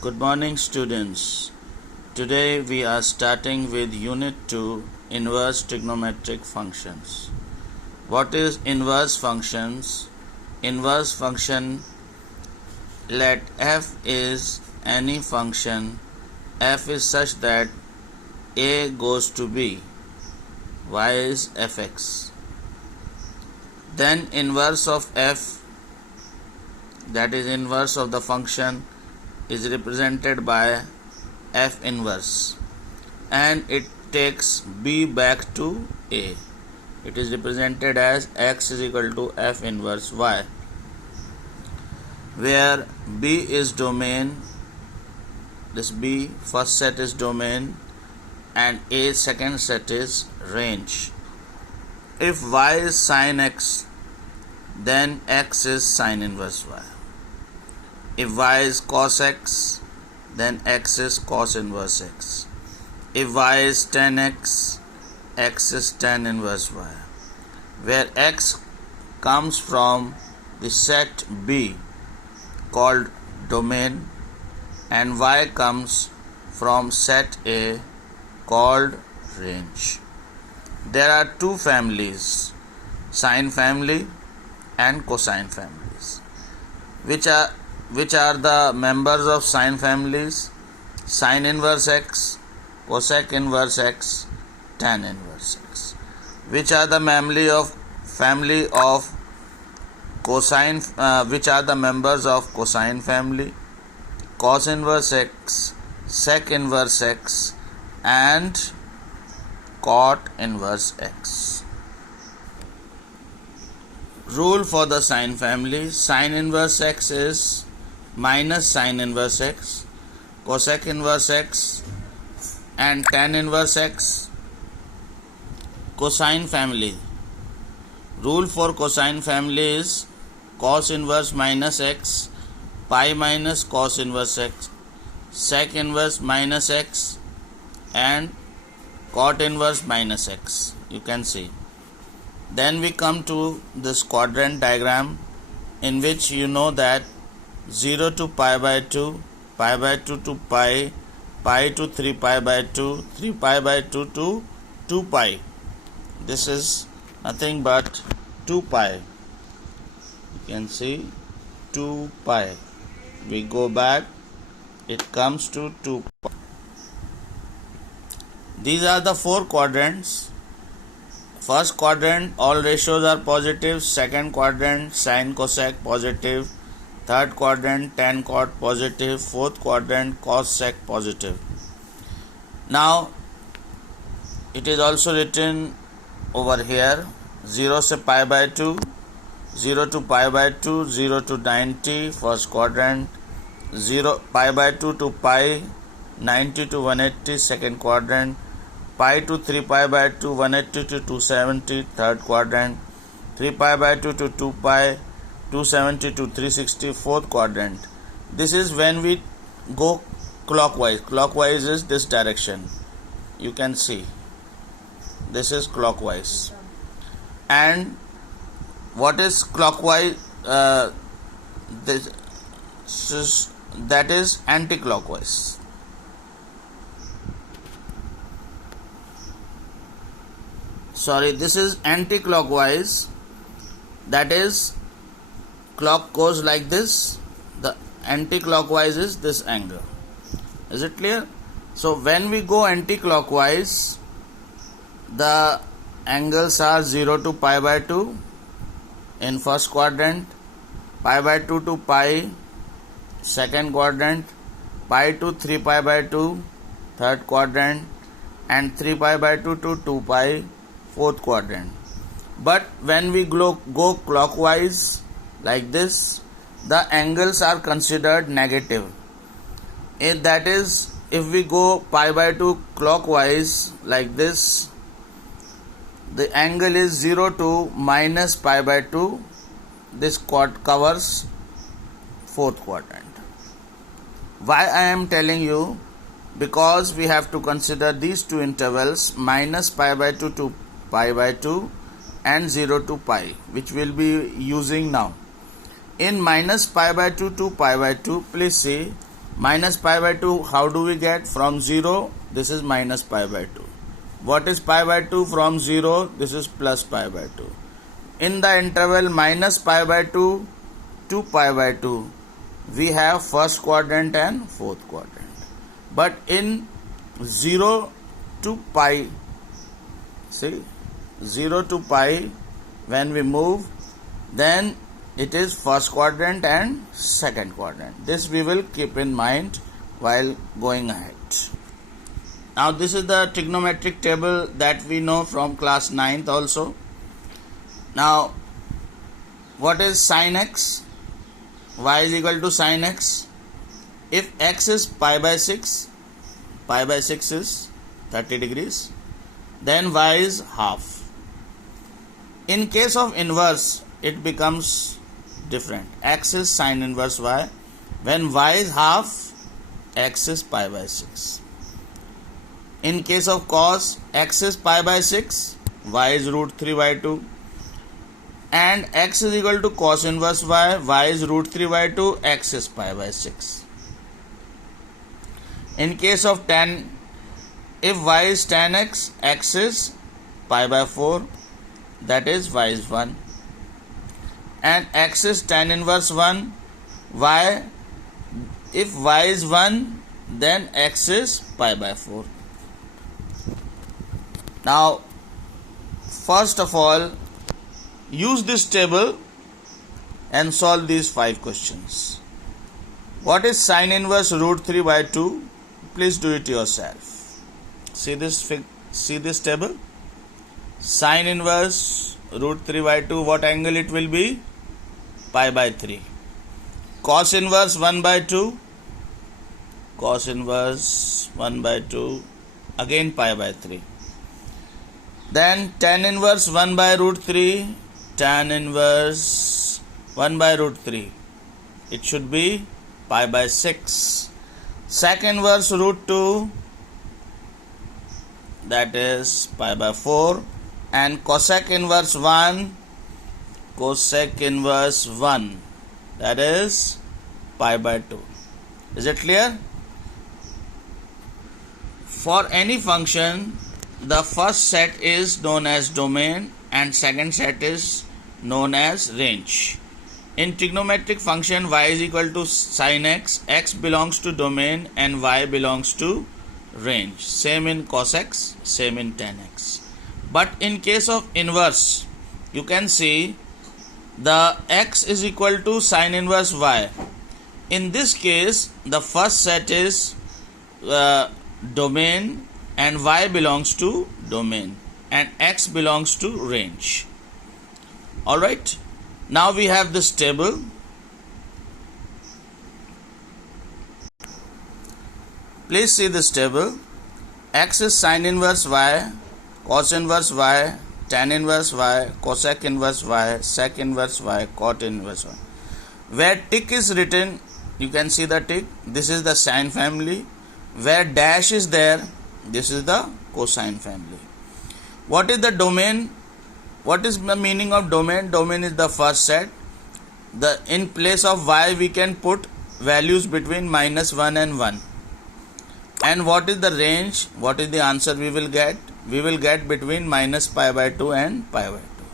Good morning, students. Today we are starting with Unit 2 Inverse Trigonometric Functions. What is inverse functions? Inverse function, let f is any function. F is such that a goes to b. Y is fx. Then inverse of f, that is inverse of the function, is represented by f inverse, and it takes b back to a. It is represented as x is equal to f inverse y, where b is domain, this b first set is domain and a second set is range. If y is sin x, then x is sin inverse y. If y is cos x, then x is cos inverse x. If y is tan x, x is tan inverse y, where x comes from the set B called domain and y comes from set A called range. There are two families, sine family and cosine families. Which are the members of sine families? Sine inverse x, cosec inverse x, tan inverse x. Which are the family of cosine? Which are the members of cosine family? Cos inverse x, sec inverse x, and cot inverse x. Rule for the sine family: sine inverse x is minus sine inverse x, cosec inverse x, and tan inverse x. Cosine family: rule for cosine family is cos inverse minus x, pi minus cos inverse x, sec inverse minus x, and cot inverse minus x. You can see. Then we come to this quadrant diagram, in which you know that 0 to pi by 2, pi by 2 to pi, pi to 3 pi by 2, 3 pi by 2 to 2 pi. This is nothing but 2 pi. You can see 2 pi. We go back, it comes to 2 pi. These are the four quadrants. First quadrant, all ratios are positive. Second quadrant, sin cosec positive. Third quadrant, tan cot positive. Fourth quadrant, cos sec positive. Now it is also written over here 0 से pi by 2, 0 to pi by 2, 0 to 90 first quadrant, 0 pi by 2 to pi, 90 to 180 second quadrant, pi to 3 pi by 2, 180 to 270 third quadrant, 3 pi by 2 to 2 pi, 270 to 360 fourth quadrant. This is when we go clockwise. Clockwise is this direction. You can see this is clockwise. And what is clockwise? That is anti-clockwise. Sorry, this is anti-clockwise. That is, clock goes like this. The anti-clockwise is this angle. Is it clear? So when we go anti-clockwise, the angles are 0 to pi by 2 in first quadrant, pi by 2 to pi second quadrant, pi to 3 pi by 2 third quadrant, and 3 pi by 2 to 2 pi fourth quadrant. But when we go clockwise like this, the angles are considered negative. That is, if we go pi by 2 clockwise like this, the angle is 0 to minus pi by 2. This covers fourth quadrant. Why I am telling you? Because we have to consider these two intervals, minus pi by 2 to pi by 2 and 0 to pi, which we will be using now. In minus pi by 2 to pi by 2, please see, Minus pi by 2, how do we get? From 0, this is minus pi by 2. What is pi by 2? From 0, this is plus pi by 2. In the interval minus pi by 2 to pi by 2, we have first quadrant and fourth quadrant. But in 0 to pi, see, 0 to pi, when we move, then it is first quadrant and second quadrant. This we will keep in mind while going ahead. Now this is the trigonometric table that we know from class 9th also. Now what is sin x? Y is equal to sin x. If x is pi by 6 is 30 degrees, then y is half. In case of inverse, it becomes different. X is sin inverse y. When y is half, x is pi by 6. In case of cos, x is pi by 6, y is root 3 by 2. And x is equal to cos inverse y is root 3 by 2, x is pi by 6. In case of tan, if y is tan x, x is pi by 4, that is y is 1. And x is tan inverse 1, y, if y is 1, then x is pi by 4. Now, first of all, use this table and solve these 5 questions. What is sin inverse root 3 by 2? Please do it yourself. See this table? Sin inverse root 3 by 2, what angle it will be? Pi by 3. Cos inverse 1 by 2. Cos inverse 1 by 2. Again pi by 3. Then tan inverse 1 by root 3. Tan inverse 1 by root 3. It should be pi by 6. Sec inverse root 2. That is pi by 4. And cosec inverse 1. Cosec inverse 1. That is pi by 2. Is it clear? For any function, the first set is known as domain and second set is known as range. In trigonometric function, y is equal to sin x, x belongs to domain and y belongs to range. Same in cos x, same in tan x. But in case of inverse, you can see the x is equal to sin inverse y. In this case, the first set is domain and y belongs to domain and x belongs to range. Alright, now we have this table. Please see this table. X is sin inverse y, cos inverse y, tan inverse y, cosec inverse y, sec inverse y, cot inverse y. Where tick is written, you can see the tick. This is the sine family. Where dash is there, this is the cosine family. What is the domain? What is the meaning of domain? Domain is the first set. In place of y, we can put values between -1 and 1. And what is the range? What is the answer we will get? We will get between minus pi by 2 and pi by 2.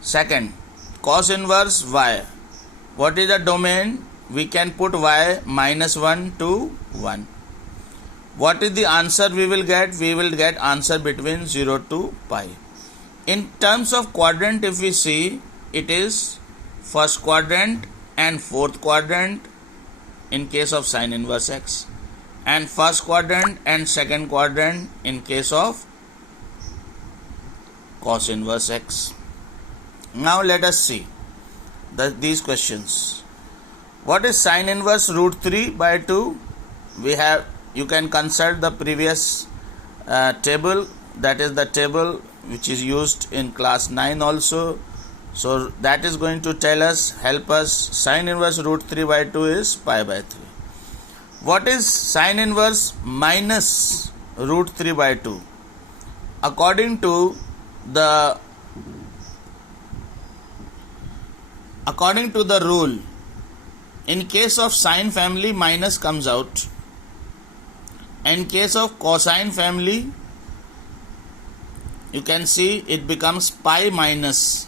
Second, cos inverse y. What is the domain? We can put y -1 to 1. What is the answer we will get? We will get answer between 0 to pi. In terms of quadrant, if we see, it is first quadrant and fourth quadrant in case of sin inverse x, and first quadrant and second quadrant in case of cos inverse x. Now let us see these questions. What is sin inverse root 3 by 2? You can consult the previous table, that is the table which is used in class 9 also. So that is going to help us, sin inverse root 3 by 2 is pi by 3. What is sin inverse minus root 3 by 2? According to the rule, In case of sine family, minus comes out. In case of cosine family, you can see it becomes pi minus.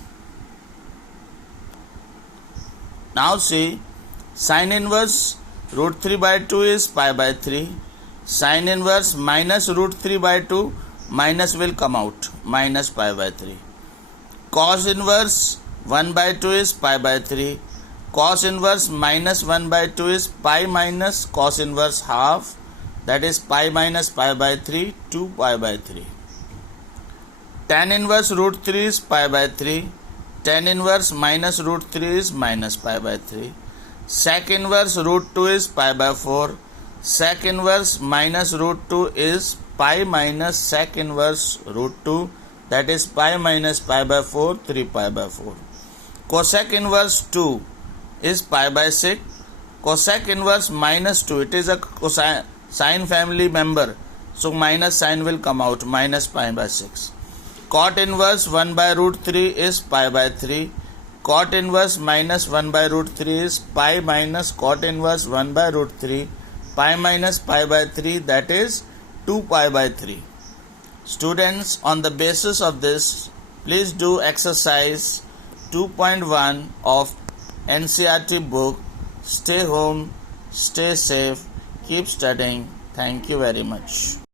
Now see, sine inverse root 3 by 2 is pi by 3. Sine inverse minus root 3 by 2, minus will come out, minus pi by 3. Cos inverse 1 by 2 is pi by 3. Cos inverse minus 1 by 2 is pi minus cos inverse half, that is pi minus pi by 3, 2 pi by 3. Tan inverse root 3 is pi by 3. Tan inverse minus root 3 is minus pi by 3. Sec inverse root 2 is pi by 4. Sec inverse minus root 2 is pi minus sec inverse root 2, that is pi minus pi by 4, 3 pi by 4. Cosec inverse 2 is pi by 6. Cosec inverse minus 2, it is a sine family member, so minus sign will come out, minus pi by 6. Cot inverse 1 by root 3 is pi by 3. Cot inverse minus 1 by root 3 is pi minus cot inverse 1 by root 3. Pi minus pi by 3, that is 2 pi by 3. Students, on the basis of this, please do exercise 2.1 of NCERT book. Stay home, stay safe, keep studying. Thank you very much.